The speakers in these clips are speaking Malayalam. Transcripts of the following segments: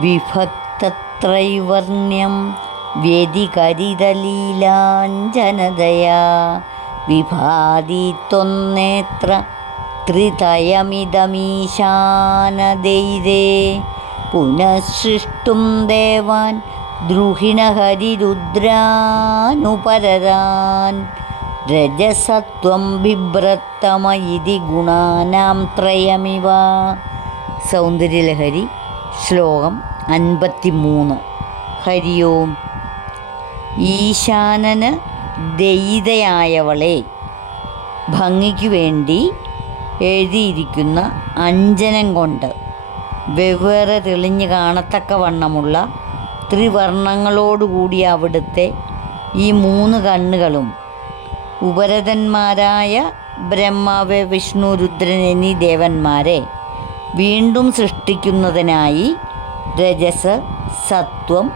വിഭക്തത്രൈവർണ്യം വ്യതികരിതലീലാഞ്ജനതയാ വിഭാതി ത്വന്നേത്ര ത്രിതയമിതമീശാനദൈതേ പുനഃസൃഷ്ടും ദേവാൻ ദ്രുഹിണഹരിരുദ്രാനുപരരാൻ രജസത്വം ബിഭ്രത്തമ ഇതി ഗുണാനാം ത്രയമിവ. സൗന്ദര്യലഹരി ശ്ലോകം 53. ഹരി ഓം. ഈശാനന് ദയിതയായവളെ ഭംഗിക്കു വേണ്ടി എഴുതിയിരിക്കുന്ന അഞ്ജനം കൊണ്ട് വെവ്വേറെ തെളിഞ്ഞു കാണത്തക്കവണ്ണമുള്ള ത്രിവർണ്ണങ്ങളോടുകൂടിയ അവിടുത്തെ ഈ 3 കണ്ണുകളും ഉപരതന്മാരായ ബ്രഹ്മാവ്, വിഷ്ണു, രുദ്രൻ എന്നീ ദേവന്മാരെ വീണ്ടും സൃഷ്ടിക്കുന്നതിനായി രജസ്, സത്വം,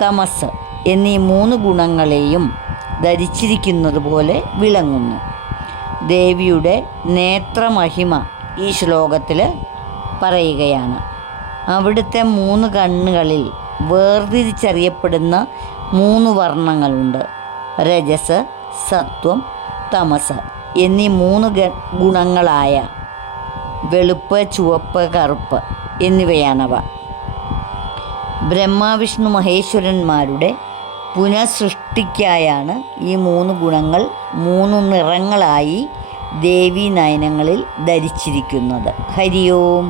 തമസ് എന്നീ 3 ഗുണങ്ങളെയും ധരിച്ചിരിക്കുന്നത് പോലെ വിളങ്ങുന്നു. ദേവിയുടെ നേത്രമഹിമ ഈ ശ്ലോകത്തിൽ പറയുകയാണ്. അവിടുത്തെ 3 കണ്ണുകളിൽ വേർതിരിച്ചറിയപ്പെടുന്ന 3 വർണ്ണങ്ങളുണ്ട്. രജസ്, സത്വം, തമസ് എന്നീ 3 ഗുണങ്ങളായ വെളുപ്പ്, ചുവപ്പ്, കറുപ്പ് എന്നിവയാണവ. ബ്രഹ്മാവിഷ്ണു മഹേശ്വരന്മാരുടെ പുനഃസൃഷ്ടിക്കായാണ് ഈ 3 ഗുണങ്ങൾ 3 നിറങ്ങളായി ദേവീ നയനങ്ങളിൽ ധരിച്ചിരിക്കുന്നത്. ഹരി ഓം.